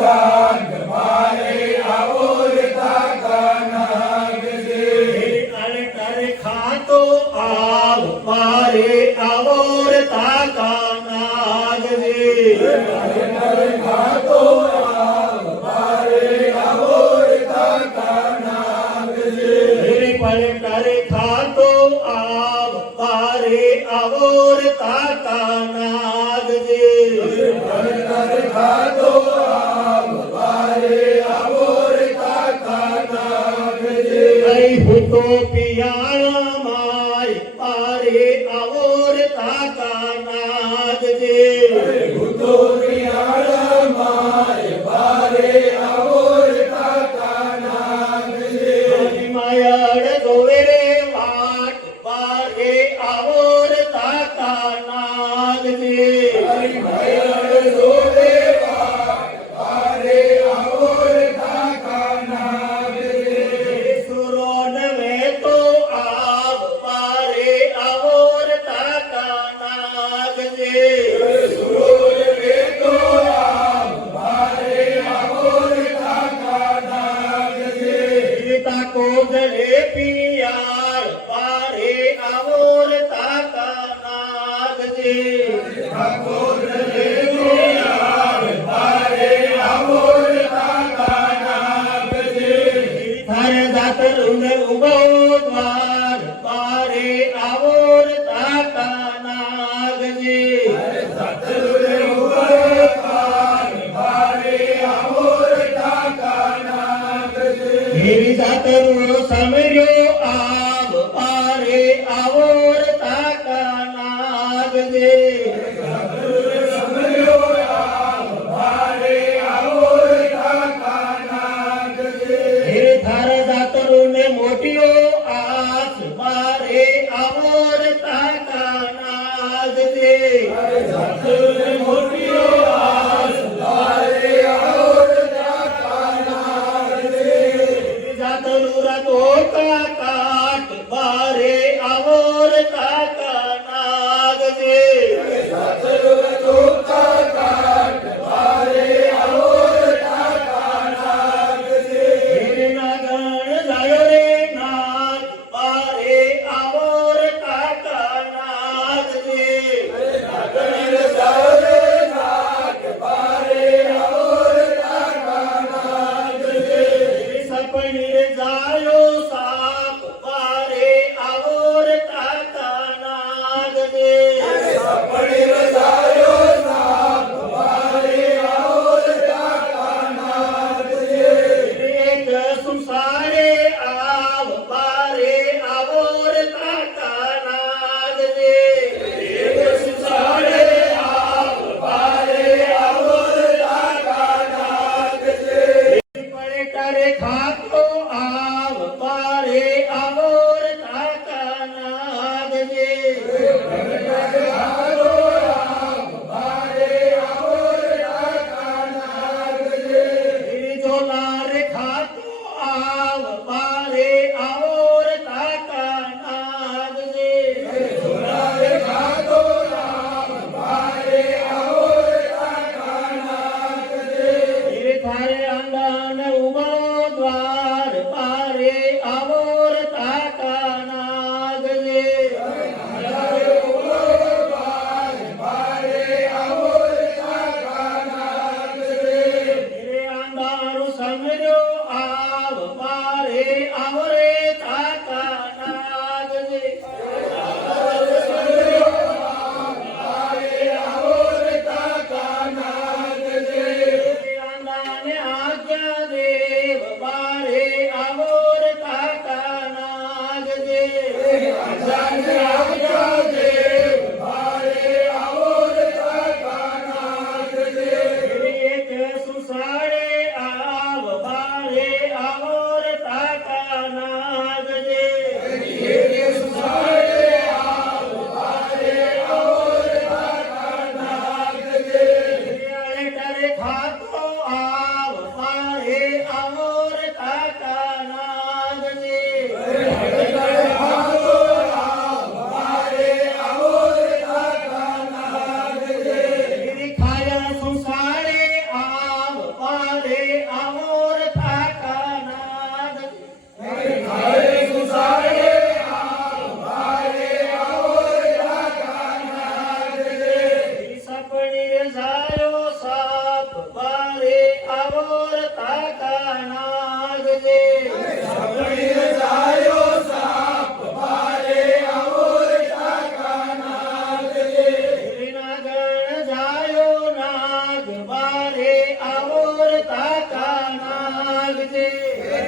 રાગ મારે આવો રે તાકા નાગજે અરે તારે ખાતો આવ મારે આવો રે તાકા નાગજે ખાતો આવ મારે આવો રે તાકા નાગજે પડે તારે ખાતો આવ મારે આવો રે તાકા નાગજે ખાતો આવ મારે આવો રે તાકા નાગજે હું તો પિયાણા માય મારે આવો રે તાકા નાગજે હું તો પિયાણા માય મારે આવો રે તાકા નાગજે માયડ જોવે રે વાટ મારે આવો રે તાકા નાગજે માયડ જોવે વાટ મારે આવો રે તાકા નાગજે સુરોન વે તો આવ મારે આવો રે તાકા નાગજે સુરોર રે તો આવ મારે આવો રે તાકા નાગજે તાકો જડે પિયાળ મારે આવો રે તાકા નાગજે ઠાકો રે તો આવ મારે આવો રે તાકા નાગજે થારે જાતરું ને ઉભો દ્વાર મારે આવો રે તાકા નાગજે સતરે ઉભરકાર મારે આવો રે તાકા નાગજે એવી જાતરું સમર્યો આવ મારે આવો રે તાકા નાગજે સમર્યો આવ મારે આવો રે તાકા નાગજે હે થારે જાતરું ને મોટીઓ આસ મારે આવો રે તાકા નાગજે સતરે મોટીઓ આસ મારે આવો રે તાકા નાગજે જાતરું રાતો કાટ મારે આવો રે તાકા નાગજે સતરે તો કાટ મારે આવો રે તાકા નાગજે હે નાગણ લાયો રે નાગ મારે આવો રે તાકા નાગજે નાગણ સારે નાગ મારે આવો રે તાકા નાગજે સપણી રે જાયો સાપ મારે આવો રે તાકા નાગજે સપણી રજાયો નાગ મારે આવો રે તાકા નાગજે એક સુસારે આવ મારે આવો રે તાકા નાગજે એક સુસારે આવ મારે આવો રે તાકા નાગજે પડે તારે ખાતો આવ મારે આવો રે તાકા નાગજે હારો આવ મારે આવો રે તાકા નાગજે ઝોલા રે ખાતો આવ મારે આવો રે તાકા નાગજે સોનારે ખાતો આવ મારે આવો રે તાકા નાગજે થારે આંગણ ઉમો દ્વાર મારે આવો રે તાકા નાગજે મારે આવો રે તાકા નાગજે આંગણ સમર્યો આવ મારે આવો રે તાકા નાગજે મારે આવો રે તાકા નાગજે આંગણે આજ્ઞા દેવ મારે આવો રે તાકા નાગજે જાને આજ્ઞા દેવ મારે આવો રે તાકા નાગજે એક સુસાડે આવ મારે આવો રે તાકા નાગજે સુસારે આવ મારે આવો રે તાકા નાગજે તારે ખાતો આવ મારે આવો રે તાકા નાગજે હારો આવ મારે આવો રે તાકા નાગજે ખાયા સુસાડે આવ મારે આવો રે કાકા નાગ જે સપણી જાયો સાપ ભારે આવો રે કાકા નાગ જે નાગણ જાયો નાગ બારે આવો રે કાકા નાગ જે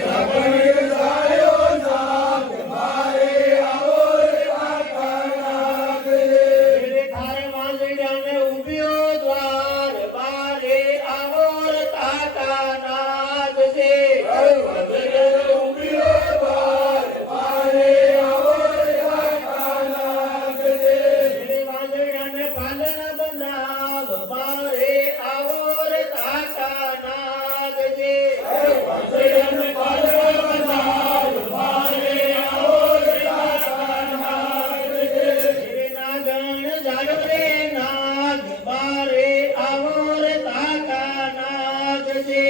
સપણી જાયો સાપ ભારે આવો રે કાકા નાગ જે થાર વાંદડાને ઉભ્યો દ્વાર બારે આવો રે કાકા નાગ જે ઉભ્યો દ્વાર ભારે આવો રે કાકા નાગ જે વાંદડાને પાલન બનાવ બારે આવો રે કાકા નાગ જે વસડન પાદર બનાવ ભારે આવો રે કાકા નાગ જે નાગણ જાડો રે નાગ બારે આવો રે કાકા નાગ જે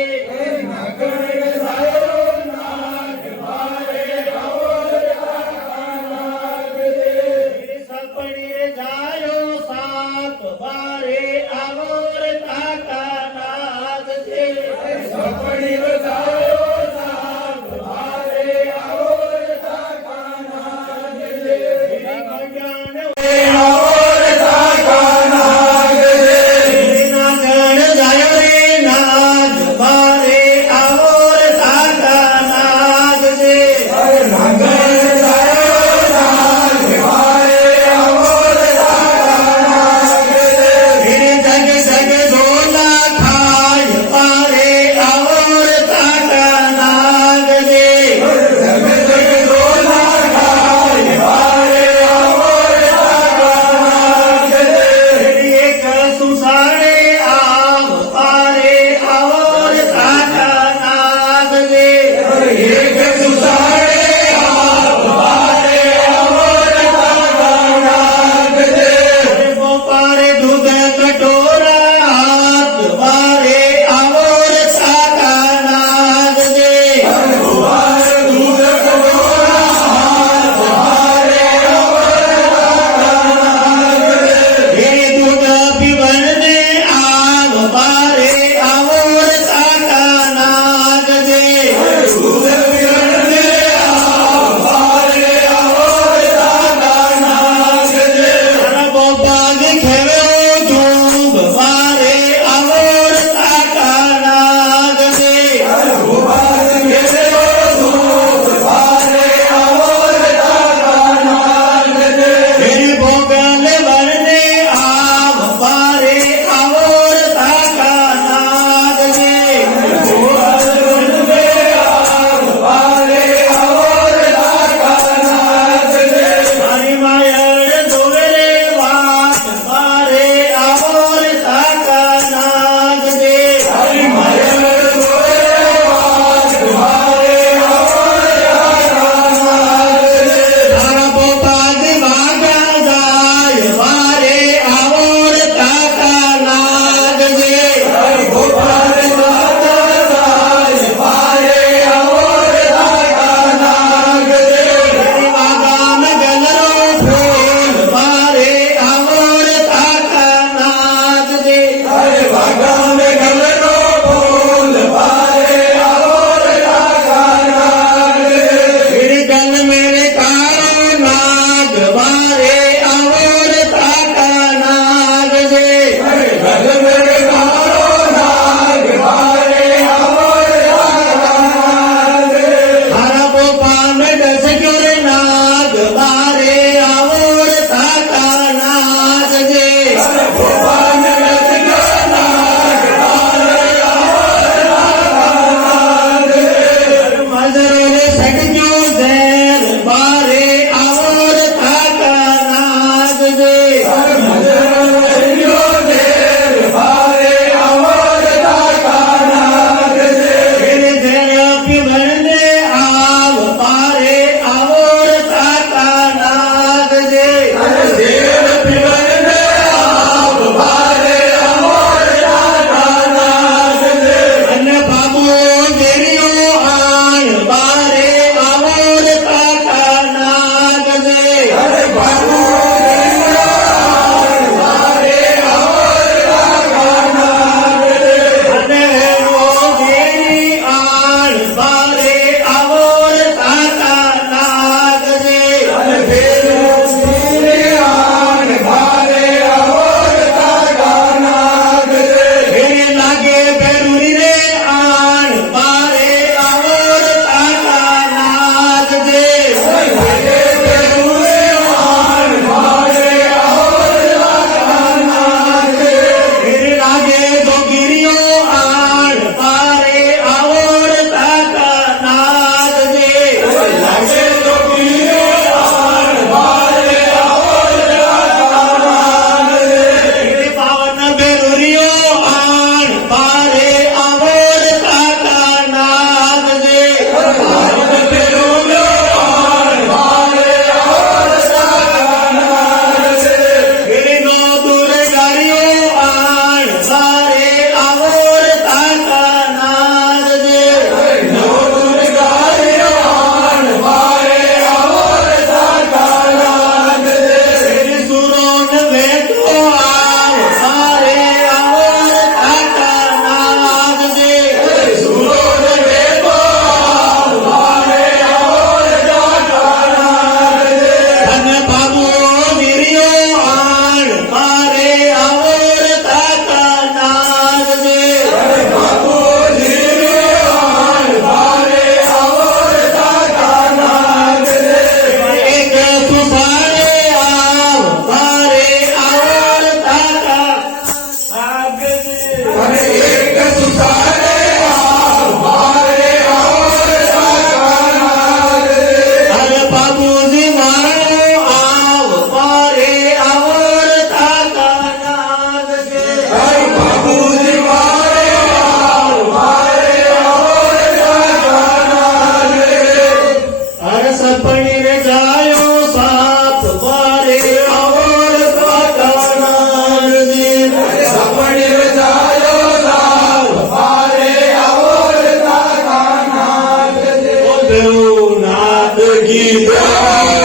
સપણી રે જાયો સાપ મારે આવર કાકાનાથજી સપણી રજાયો લાલ મારે આવર કાકાનાથજી દેવનાથ કી જય